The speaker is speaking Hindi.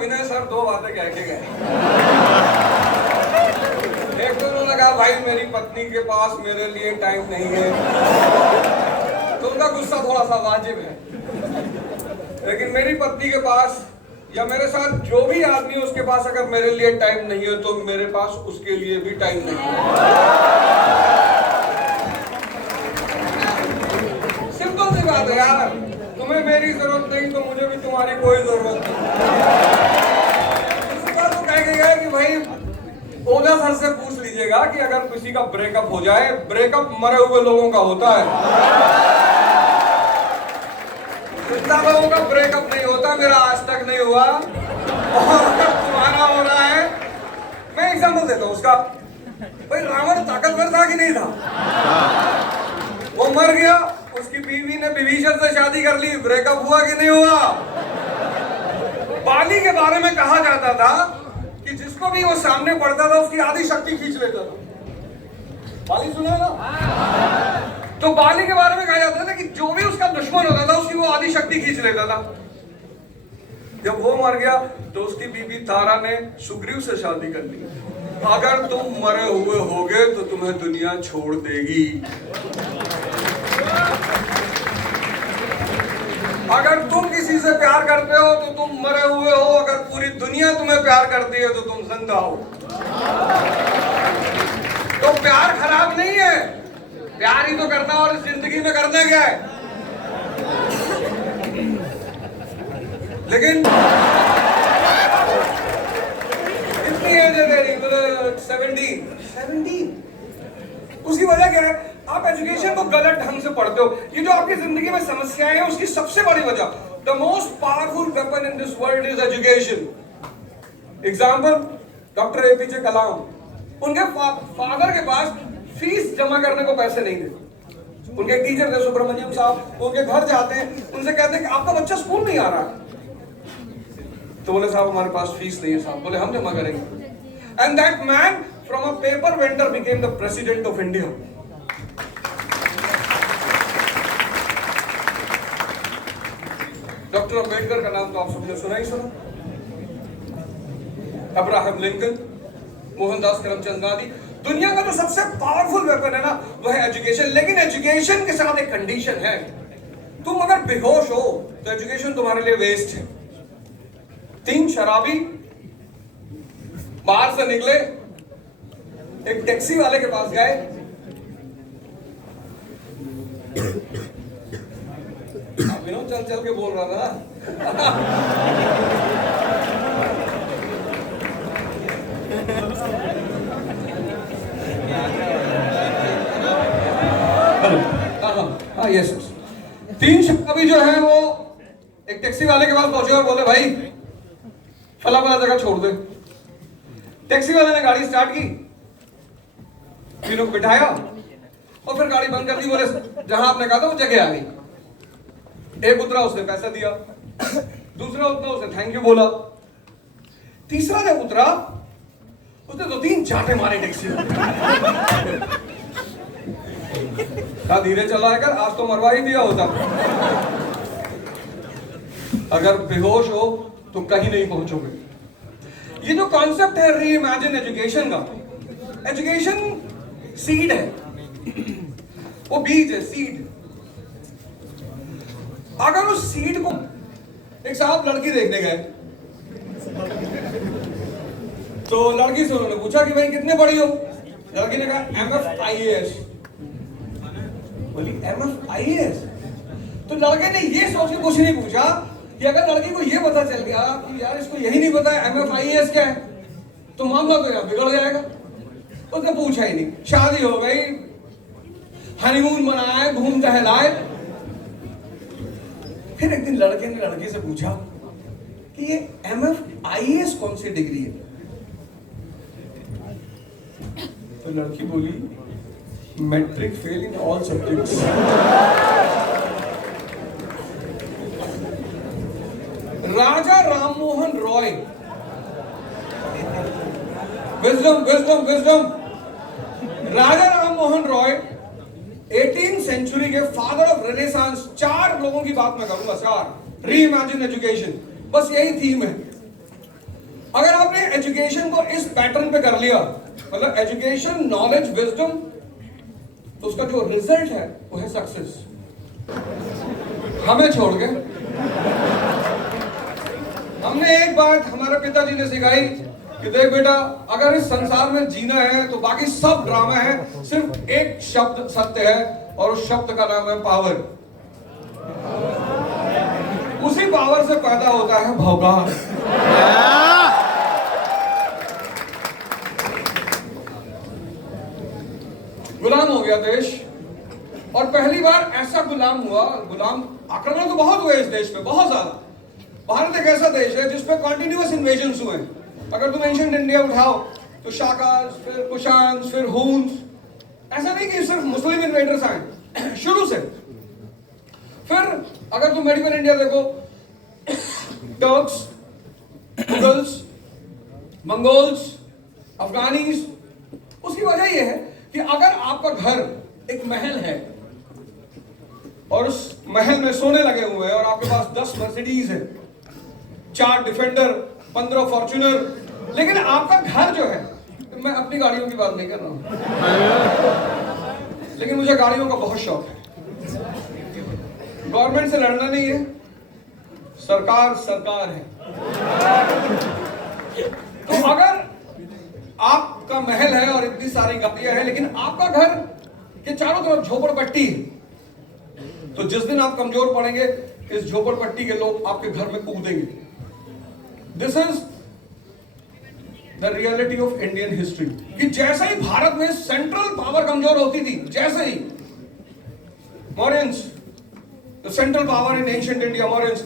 विनय सर दो बातें कह के गए। एक तो उन्होंने कहा भाई मेरी पत्नी के पास मेरे लिए टाइम नहीं है, तो उनका गुस्सा थोड़ा सा वाजिब है। लेकिन मेरी पत्नी के पास या मेरे साथ जो भी आदमी है उसके पास अगर मेरे लिए टाइम नहीं है तो मेरे पास उसके लिए भी टाइम नहीं है। सिंपल सी बात है यार, तुम्हें मेरी जरूरत नहीं तो मुझे भी तुम्हारी कोई जरूरत नहीं। इसी बात को कह गया कि भाई ओझा सर से पूछ लीजिएगा कि अगर किसी का ब्रेकअप हो जाए, ब्रेकअप मरे हुए लोगों का होता है, कितना लोगों का ब्रेकअप नहीं होता, मेरा आज तक नहीं हुआ और तुम्हारा हो रहा है। मैं एग्जांपल देता हूं उसका। भाई रावण ताकतवर था कि नहीं था? वो मर गया, उसकी बीवी ने विभीषण से शादी कर ली, ब्रेकअप हुआ कि नहीं हुआ? बाली के बारे में कहा जाता था कि जिसको भी वो सामने पड़ता था उसकी आधी शक्ति खींच लेता था। बाली सुना ना? तो बाली के बारे में कहा जाता था कि जो भी उसका दुश्मन होता था उसकी वो आधी शक्ति खींच लेता था। जब वो मर गया तो उसकी बीबी तारा ने सुग्रीव से शादी कर ली। अगर तुम मरे हुए होगे तो तुम्हें दुनिया छोड़ देगी, अगर तुम किसी से प्यार करते हो तो तुम मरे हुए हो, अगर पूरी दुनिया तुम्हें प्यार करती है तो तुम जिंदा हो। तो प्यार खराब नहीं है, प्यार ही तो करना, और इस जिंदगी में करना क्या है? लेकिन कितनी एज है तेरी? 17। उसकी वजह क्या है? आप एजुकेशन को गलत ढंग से पढ़ते हो। ये जो आपकी जिंदगी में समस्याएं हैं उसकी सबसे बड़ी वजह, the most powerful weapon in this world is education. Example, doctor APJ Kalam, उनके फादर के पास फीस जमा करने को पैसे नहीं थे। उनके टीचर थे सुब्रमण्यम साहब, उनके घर जाते हैं, उनसे कहते हैं कि आपका बच्चा स्कूल नहीं आ रहा। तो बोले साहब हमारे पास फीस नहीं है साहब। बोले हम जमा करेंगे। And that man from a paper vendor became the president of India. Doctor Ambedkar का नाम तो आप सबने सुना ही सुना, अब्राहम लिंकन, मोहनदास करमचंद गांधी। दुनिया का जो सबसे पावरफुल वेपन है ना वो है एजुकेशन। लेकिन एजुकेशन के साथ एक कंडीशन है, तुम अगर बेहोश हो तो एजुकेशन तुम्हारे लिए वेस्ट है। 3 शराबी बाहर से निकले, एक टैक्सी वाले के पास गए, विनोद चल चल के बोल रहा था ना। हाँ यस। 3 शराबी जो है वो एक टैक्सी वाले के पास पहुंचे और बोले भाई फला फला जगह छोड़ दे। टैक्सी वाले ने गाड़ी स्टार्ट की, तीनों को बिठाया और फिर गाड़ी बंद कर दी। बोले जहां आपने कहा था वो जगह आ गई। एक उतरा, उसने पैसा दिया। दूसरा उतरा, उसने थैंक यू बोला। तीसरा जब उतरा उसने 2-3 चाटे मारे टैक्सी में। कहा धीरे चलाया कर, आज तो मरवा ही दिया होता। अगर बेहोश हो तो कहीं नहीं पहुंचोगे। ये जो कॉन्सेप्ट है री इमेजिन एजुकेशन का, एजुकेशन सीड है, वो बीज है, सीड। अगर उस सीड को, एक साहब लड़की देखने गए तो लड़की से उन्होंने पूछा कि भाई कितने पढ़ी हो? लड़की ने कहा MF IAS। बोली MF IAS? तो लड़के ने ये सोच के कुछ नहीं पूछा कि अगर लड़की को ये पता चल गया कि यार इसको यही नहीं पता है MF IAS क्या है तो मामला तो यार बिगड़ जाएगा। उसने पूछा ही नहीं, शादी हो गई, हनीमून मनाए, घूम टहलाए। फिर एक दिन लड़के ने लड़की से पूछा कि ये MF IAS कौन सी डिग्री है? तो लड़की बोली matric fail in all subjects. Raja Rammohan Roy, wisdom wisdom wisdom, Raja Rammohan Roy 18th century के फादर ऑफ रेनेसांस। 4 लोगों की बात मैं करूंगा, 4 री इमेजिन एजुकेशन, बस यही थीम है। अगर आपने एजुकेशन को इस पैटर्न पे कर लिया, मतलब एजुकेशन, नॉलेज, विजडम, तो उसका जो रिजल्ट है वो है सक्सेस। हमें छोड़ के हमने एक बात हमारे पिताजी ने सिखाई कि देख बेटा, अगर इस संसार में जीना है तो बाकी सब ड्रामा है, सिर्फ एक शब्द सत्य है और उस शब्द का नाम है पावर। उसी पावर से पैदा होता है भौकाल। गुलाम हो गया देश, और पहली बार ऐसा गुलाम हुआ। गुलाम आक्रमण तो बहुत हुए इस देश में, बहुत ज्यादा। भारत एक ऐसा देश है जिसपे कॉन्टिन्यूअस इन्वेजन्स हुए। अगर तुम एंशिएंट इंडिया उठाओ तो शाकास, फिर कुशान्स, फिर हुन्स। ऐसा नहीं कि सिर्फ मुस्लिम इन्वेडर्स आए, शुरू से। फिर अगर तुम मेडिकल इंडिया देखो, टर्क्स, मुगल्स, मंगोल्स, अफगानीज। उसकी वजह यह है कि अगर आपका घर एक महल है और उस महल में सोने लगे हुए हैं और आपके पास 10 मर्सिडीज है, 4 डिफेंडर, 15 फॉर्च्यूनर, लेकिन आपका घर जो है, तो मैं अपनी गाड़ियों की बात नहीं कर रहा हूं, लेकिन मुझे गाड़ियों का बहुत शौक है। गवर्नमेंट से लड़ना नहीं है, सरकार सरकार है। तो अगर आपका महल है और इतनी सारी गाड़ियां हैं, लेकिन आपका घर के चारों तरफ झोपड़पट्टी है, तो जिस दिन आप कमजोर पड़ेंगे, इस झोपड़पट्टी के लोग आपके घर में कूदेंगे। This is the reality of Indian history. कि जैसे ही भारत में सेंट्रल पावर कमजोर होती थी, जैसे ही Mauryans, the central power in ancient India, Mauryans,